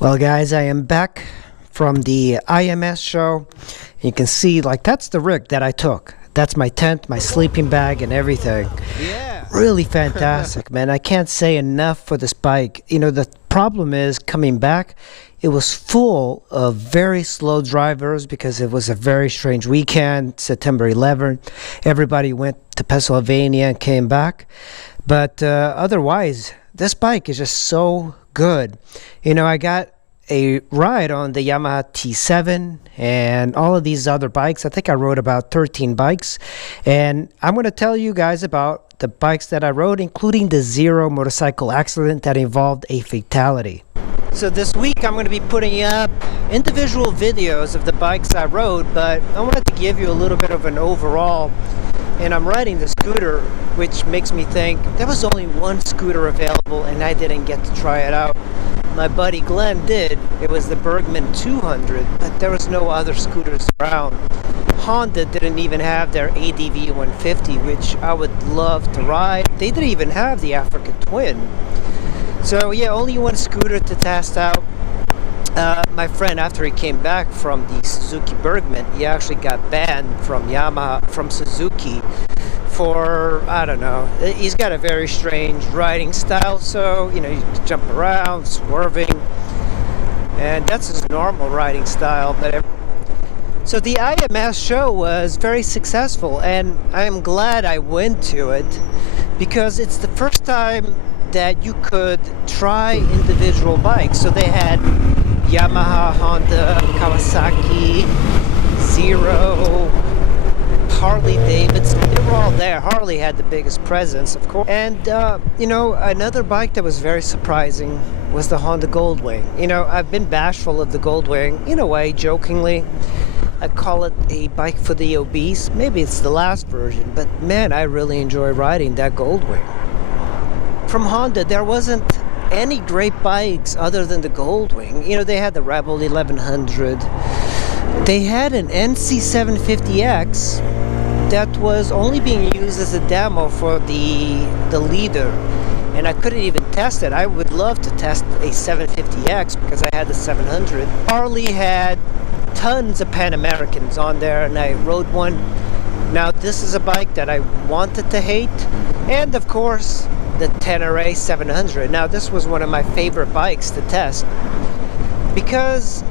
Well, guys, I am back from the IMS show. You can see, like, that's the rig that I took. That's my tent, my sleeping bag, and everything. Yeah. Really fantastic, man. I can't say enough for this bike. You know, the problem is coming back, it was full of very slow drivers because it was a very strange weekend, September 11th. Everybody went to Pennsylvania and came back. But otherwise, this bike is just so good. You know, I got a ride on the Yamaha T7 and all of these other bikes. I think I rode about 13 bikes. And I'm going to tell you guys about the bikes that I rode, including the Zero motorcycle accident that involved a fatality. So this week I'm going to be putting up individual videos of the bikes I rode, but I wanted to give you a little bit of an overall. And I'm riding the scooter, which makes me think there was only one scooter available and I didn't get to try it out. My buddy Glenn did. It was the Bergman 200, but there was no other scooters around. Honda didn't even have their ADV 150, which I would love to ride. They didn't even have the Africa Twin. So yeah, only one scooter to test out. My friend, after he came back from the Suzuki Bergman, he actually got banned from Suzuki for, I don't know, he's got a very strange riding style, so, you know, you jump around, swerving, and that's his normal riding style. So the IMS show was very successful, and I am glad I went to it, because it's the first time that you could try individual bikes. So they had Yamaha, Honda, Kawasaki, Zero, Harley Davidson. They were all there. Harley had the biggest presence, of course. And, you know, another bike that was very surprising was the Honda Goldwing. You know, I've been bashful of the Goldwing, in a way, jokingly. I call it a bike for the obese. Maybe it's the last version, but man, I really enjoy riding that Goldwing. From Honda, there wasn't any great bikes other than the Goldwing. You know, they had the Rebel 1100. They had an NC750X that was only being used as a demo for the leader, and I couldn't even test it. I would love to test a 750X because I had the 700. Harley had tons of Pan Americans on there, and I rode one. Now this is a bike that I wanted to hate, and of course the Tenere 700. Now this was one of my favorite bikes to test, because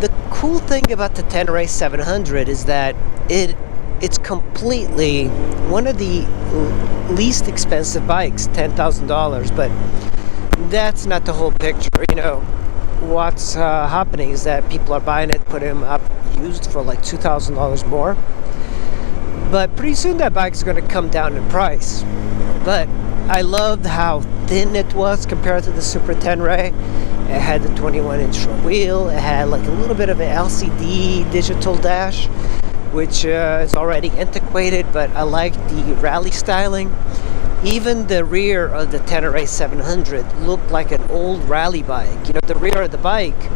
the cool thing about the Tenere 700 is that it's completely one of the least expensive bikes, $10,000, but that's not the whole picture. You know, what's happening is that people are buying it, putting them up used for like $2,000 more. But pretty soon that bike's going to come down in price. But I loved how thin it was compared to the Super Tenere. It had the 21-inch front wheel. It had like a little bit of an LCD digital dash, which is already antiquated, but I like the rally styling. Even the rear of the Tenere 700 looked like an old rally bike. You know, the rear of the bike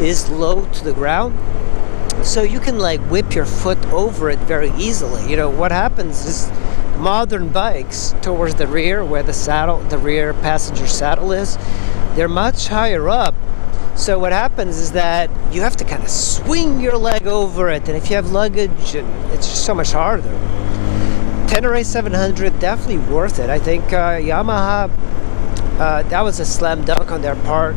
is low to the ground, so you can like whip your foot over it very easily. You know, what happens is modern bikes towards the rear, where the rear passenger saddle is, they're much higher up. So what happens is that you have to kind of swing your leg over it, and if you have luggage, and it's just so much harder. Tenere 700, definitely worth it. I think Yamaha, that was a slam dunk on their part.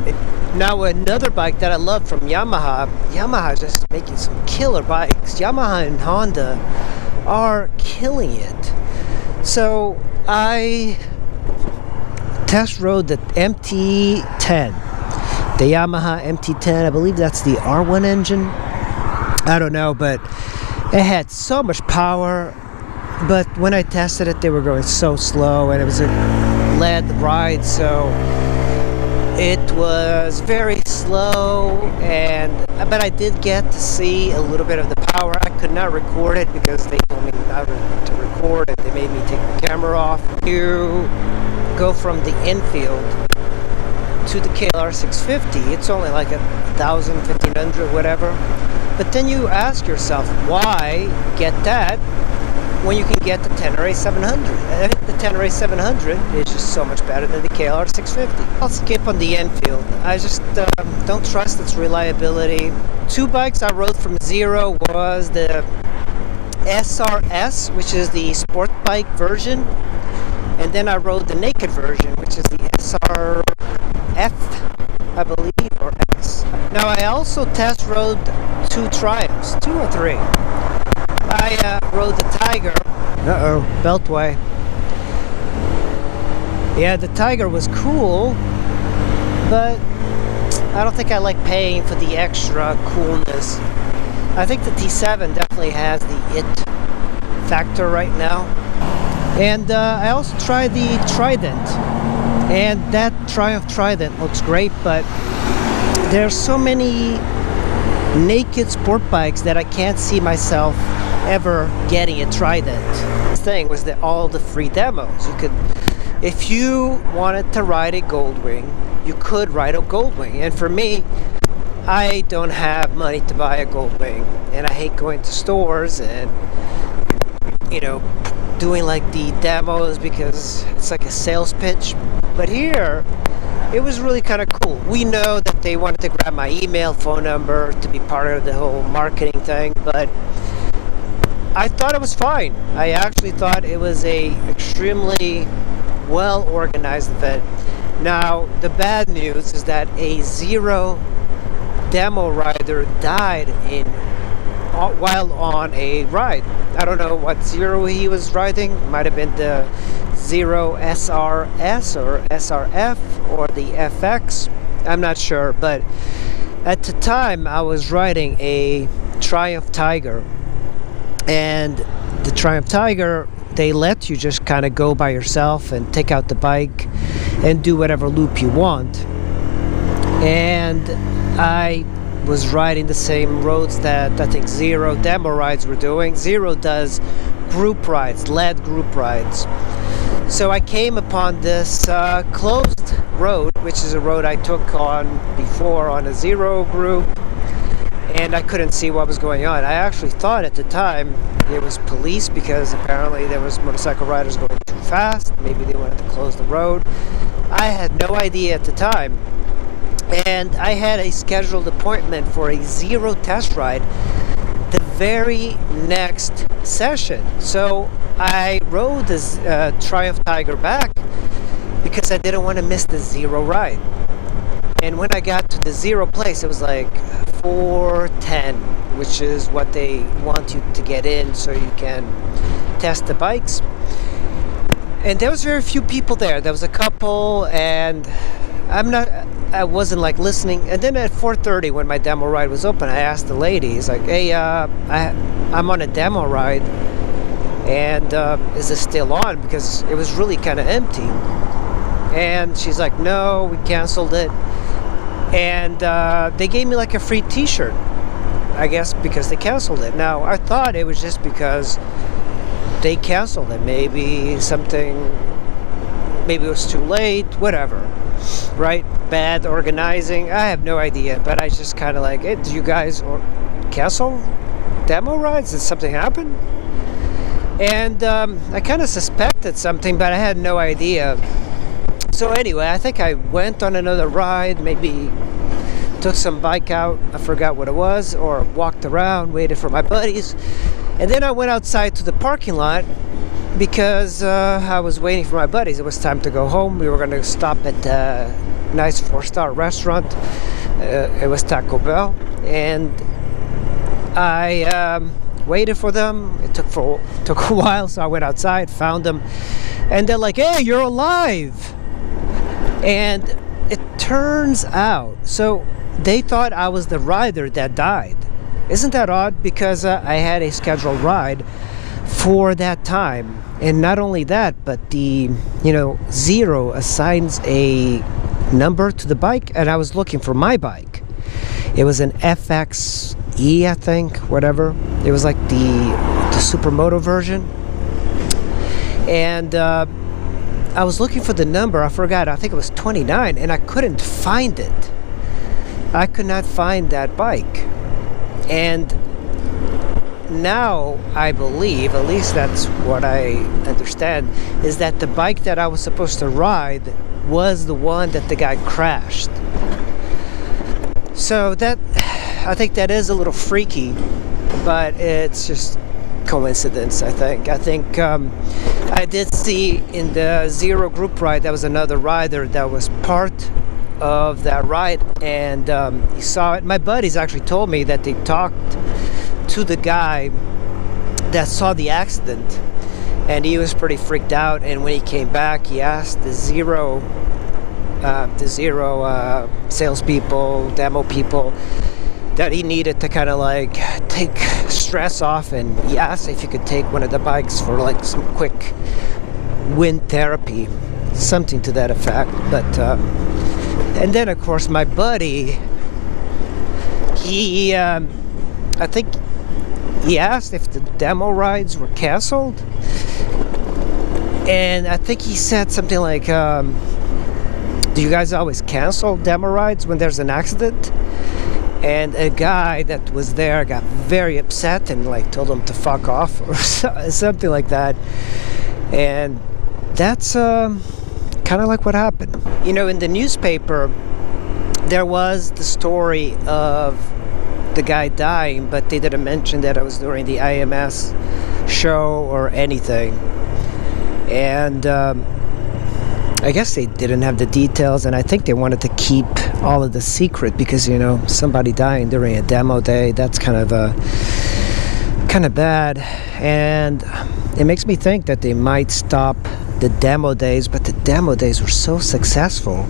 Now another bike that I love from Yamaha is just making some killer bikes. Yamaha and Honda are killing it. So I test rode the MT-10, the Yamaha MT-10. I believe that's the R1 engine. I don't know, but it had so much power. But when I tested it, they were going so slow, and it was a lead ride, so it was very slow. But I did get to see a little bit of the power. I could not record it because they told me not to record it. They made me take the camera off. You go from the infield to the KLR 650. It's only like 1,000, 1,500, whatever. But then you ask yourself, why get that when you can get the Tenere 700. The Tenere 700 is just so much better than the KLR 650. I'll skip on the Enfield. I just don't trust its reliability. Two bikes I rode from zero was the SRS, which is the sport bike version, and then I rode the naked version, which is the SRF, I believe, or X. Now I also test rode two Triumphs, 2 or 3. I rode the Tiger. Beltway. Yeah, the Tiger was cool, but I don't think I like paying for the extra coolness. I think the T7 definitely has the it factor right now. And I also tried the Trident, and that Triumph Trident looks great, but there's so many naked sport bikes that I can't see myself ever getting a Trident. The thing was that all the free demos, you could, if you wanted to ride a Goldwing, you could ride a Goldwing. And for me, I don't have money to buy a Goldwing, and I hate going to stores and, you know, doing like the demos because it's like a sales pitch. But here, it was really kind of cool. We know that they wanted to grab my email, phone number to be part of the whole marketing thing, but I thought it was fine. I actually thought it was a extremely well organized event. Now, the bad news is that a zero demo rider died while on a ride. I don't know what zero he was riding. It might have been the Zero SRS or SRF or the FX. I'm not sure, but at the time I was riding a Triumph Tiger, and the Triumph Tiger, they let you just kind of go by yourself and take out the bike and do whatever loop you want. And I was riding the same roads that I think Zero demo rides were doing. Zero does group rides, led group rides. So I came upon this closed road, which is a road I took on before on a Zero group, and I couldn't see what was going on. I actually thought at the time it was police because apparently there was motorcycle riders going too fast. Maybe they wanted to close the road. I had no idea at the time. And I had a scheduled appointment for a Zero test ride the very next session. So I rode this Triumph Tiger back because I didn't want to miss the Zero ride. And when I got to the Zero place, it was like 4:10, which is what they want you to get in so you can test the bikes. And there was very few people there. There was a couple, and I wasn't like listening. And then at 4:30, when my demo ride was open, I asked the lady, "It's like, hey, I'm on a demo ride, and is it still on?" Because it was really kind of empty. And she's like, "No, we canceled it." And they gave me like a free T-shirt, I guess, because they canceled it. Now I thought it was just because they canceled it. Maybe it was too late, whatever. Right? Bad organizing. I have no idea, but I just kind of like, hey, do you guys cancel demo rides? Did something happen? And I kind of suspected something, but I had no idea. So anyway, I think I went on another ride, maybe took some bike out, I forgot what it was, or walked around, waited for my buddies. And then I went outside to the parking lot because I was waiting for my buddies. It was time to go home. We were going to stop at a nice 4-star restaurant. It was Taco Bell. And I waited for them. It took a while, so I went outside, found them. And they're like, "Hey, you're alive!" And it turns out, so they thought I was the rider that died. Isn't that odd? Because I had a scheduled ride for that time. And not only that, but the, Zero assigns a number to the bike, and I was looking for my bike. It was an FXE, I think, whatever. It was like the Supermoto version. And I was looking for the number. I forgot. I think it was 29, and I couldn't find it. I could not find that bike. And now I believe, at least that's what I understand, is that the bike that I was supposed to ride was the one that the guy crashed. So that, I think that is a little freaky, but it's just coincidence, I think. I did see in the Zero group ride, there was another rider that was part of that ride, and he saw it. My buddies actually told me that they talked to the guy that saw the accident, and he was pretty freaked out, and when he came back, he asked the Zero salespeople, demo people, that he needed to kind of like take stress off, and he asked if he could take one of the bikes for like some quick wind therapy, something to that effect. But and then of course my buddy, he I think he asked if the demo rides were canceled, and I think he said something like, do you guys always cancel demo rides when there's an accident? And a guy that was there got very upset and like told him to fuck off or something like that. And that's kind of like what happened. You know, in the newspaper, there was the story of the guy dying, but they didn't mention that it was during the IMS show or anything. And I guess they didn't have the details, and I think they wanted to keep all of the secret because, you know, somebody dying during a demo day, that's kind of bad. And it makes me think that they might stop the demo days, but the demo days were so successful.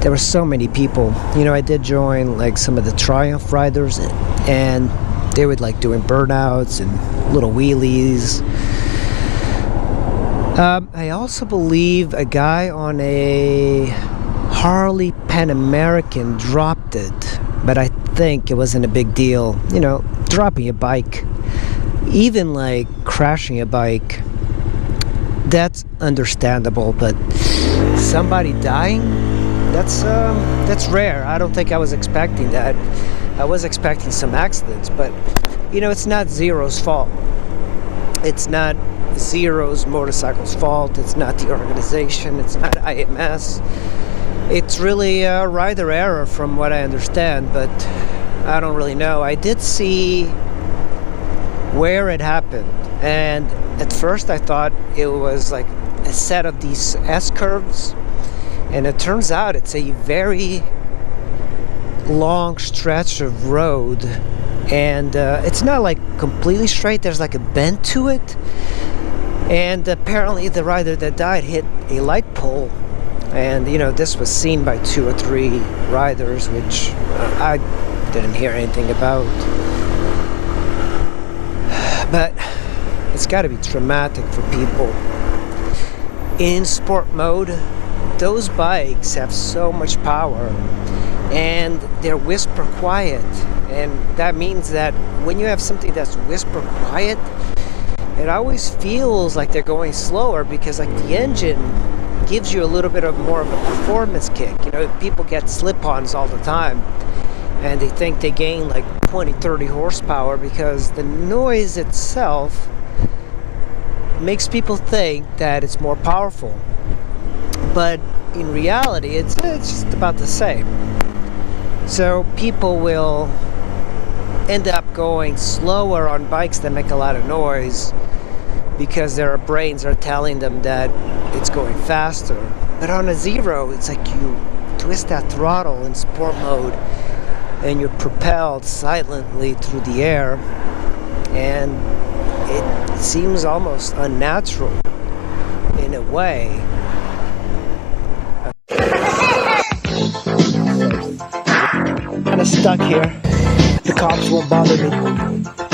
There were so many people. You know, I did join like some of the Triumph riders, and they were like doing burnouts and little wheelies. I also believe a guy on a Harley Pan American dropped it, but I think it wasn't a big deal. You know, dropping a bike, even like crashing a bike, that's understandable, but somebody dying, that's rare. I don't think I was expecting that. I was expecting some accidents, but you know, it's not Zero's fault. It's not Zero's motorcycle's fault. It's not the organization. It's not IMS. It's really a rider error from what I understand, but I don't really know. I did see where it happened, and at first I thought it was like a set of these S-curves, and it turns out it's a very long stretch of road, and it's not like completely straight. There's like a bend to it. And apparently the rider that died hit a light pole, and you know, this was seen by 2 or 3 riders, which I didn't hear anything about. But it's got to be traumatic for people. In sport mode, those bikes have so much power, and they're whisper quiet, and that means that when you have something that's whisper quiet, it always feels like they're going slower, because like the engine gives you a little bit of more of a performance kick. You know, people get slip-ons all the time, and they think they gain like 20-30 horsepower because the noise itself makes people think that it's more powerful. But in reality, it's just about the same. So people will end up going slower on bikes that make a lot of noise because their brains are telling them that it's going faster. But on a Zero, it's like you twist that throttle in sport mode and you're propelled silently through the air, and it seems almost unnatural in a way. Kind of stuck here. The cops won't bother me.